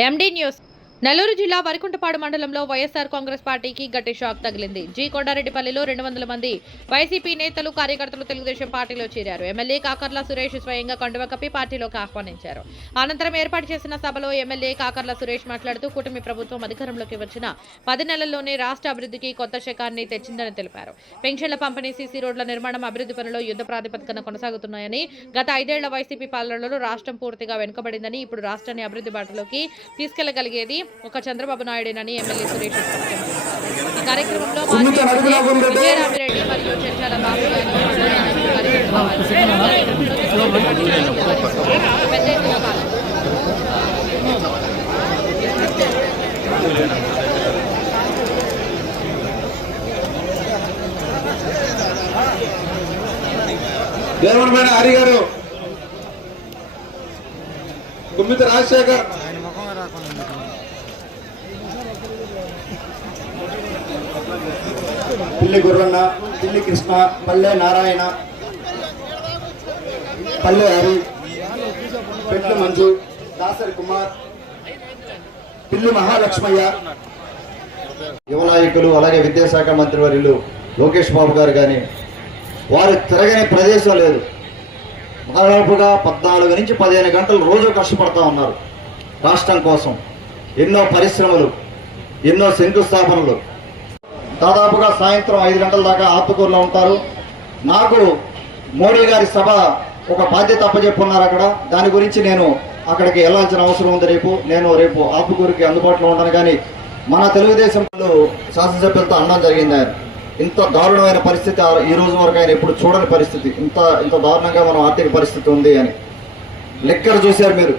ఎండి news Nellore జిల్లా వరికుంటపాడు మండలంలో వైఎస్ఆర్ కాంగ్రెస్ పార్టీకి గట్టి షాక్ తగిలింది. జి. కొండారెడ్డిపల్లిలో రెండు వందల మంది వైసీపీ నేతలు కార్యకర్తలు తెలుగుదేశం పార్టీలో చేరారు. ఎమ్మెల్యే కాకర్ల సురేష్ స్వయంగా కండువ కప్పి పార్టీలోకి ఆహ్వానించారు. అనంతరం ఏర్పాటు చేసిన సభలో ఎమ్మెల్యే కాకర్ల సురేష్ మాట్లాడుతూ కూటమి ప్రభుత్వం అధికారంలోకి వచ్చిన పది నెలల్లోనే రాష్ట్ర అభివృద్ధికి కొత్త శకాన్ని తెచ్చిందని తెలిపారు. పెన్షన్ల పంపిణీ సీసీ రోడ్ల నిర్మాణం అభివృద్ధి పనులు యుద్ధ ప్రాతిపదికన కొనసాగుతున్నాయని గత ఐదేళ్ళ వైసీపీ పాలనలో రాష్ట్రం పూర్తిగా వెనుకబడిందని ఇప్పుడు రాష్ట్రాన్ని అభివృద్ధి బాటలోకి తీసుకెళ్ళగలిగేది ఒక చంద్రబాబు నాయుడేనని ఎమ్మెల్యే సురేష్ స్పష్టం చేశారు ఈ కార్యక్రమంలో మాజీ ఎమ్మెల్యే విజయరామిరెడ్డి మరియు చర్చాల బాబు యాదవ్ మండలి నాయకులు కార్యకర్తలు పాల్గొన్నారు. కార్యక్రమంలో పెద్ద ఎత్తున పాల్గొన్నారు. దేవరపేట హరి గారు గుమ్మిత రాజశేఖర్ పిల్లి గుర్రన్న పిల్లి కృష్ణ పల్లె నారాయణ పల్లె హరి పెట్ల మంజు దాసరి కుమార్ పిల్లి మహాలక్ష్మయ్య యువ నాయకులు అలాగే విద్యాశాఖ మంత్రి వర్యులు లోకేష్ బాబు గారు కానీ వారు తిరగని ప్రదేశం లేదు. దాదాపుగా పద్నాలుగు నుంచి పదిహేను గంటలు రోజు కష్టపడుతూ ఉన్నారు. రాష్ట్రం కోసం ఎన్నో పరిశ్రమలు ఎన్నో శంకుస్థాపనలు దాదాపుగా సాయంత్రం ఐదు గంటల దాకా ఆత్మకూరులో ఉంటారు. నాకు మోడీ గారి సభ ఒక బాధ్యత అప్పచెప్పున్నారు అక్కడ. దాని గురించి నేను అక్కడికి వెళ్ళాల్సిన అవసరం ఉంది రేపు. నేను రేపు ఆత్మకూరుకి అందుబాటులో ఉంటాను. కానీ మన తెలుగుదేశం శాసనసభ్యులతో అనడం జరిగింది ఆయన. ఇంత దారుణమైన పరిస్థితి ఈ రోజు వరకు ఆయన ఎప్పుడు చూడని పరిస్థితి. ఇంత ఇంత దారుణంగా మనం ఆర్థిక పరిస్థితి ఉంది అని. లెక్కర్ చూశారు మీరు.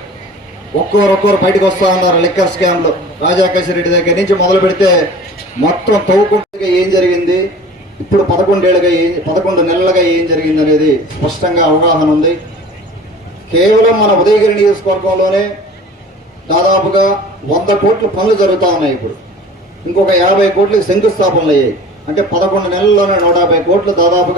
ఒక్కొరు ఒక్కొరు బయటకు వస్తా ఉన్నారు లిక్కర్ స్కామ్లో. రాజాకేశ్వర రెడ్డి దగ్గర నుంచి మొదలు పెడితే మొత్తం తవ్వుకుంటగా ఏం జరిగింది? ఇప్పుడు పదకొండేళ్ళుగా ఏం పదకొండు నెలలుగా ఏం జరిగింది అనేది స్పష్టంగా అవగాహన ఉంది. కేవలం మన ఉదయగిరి నియోజకవర్గంలోనే దాదాపుగా వంద కోట్ల పనులు జరుగుతూ ఉన్నాయి ఇప్పుడు. ఇంకొక యాభై కోట్లకి శంకుస్థాపనలు అయ్యాయి. అంటే పదకొండు నెలల్లోనే నూట యాభై కోట్లు దాదాపుగా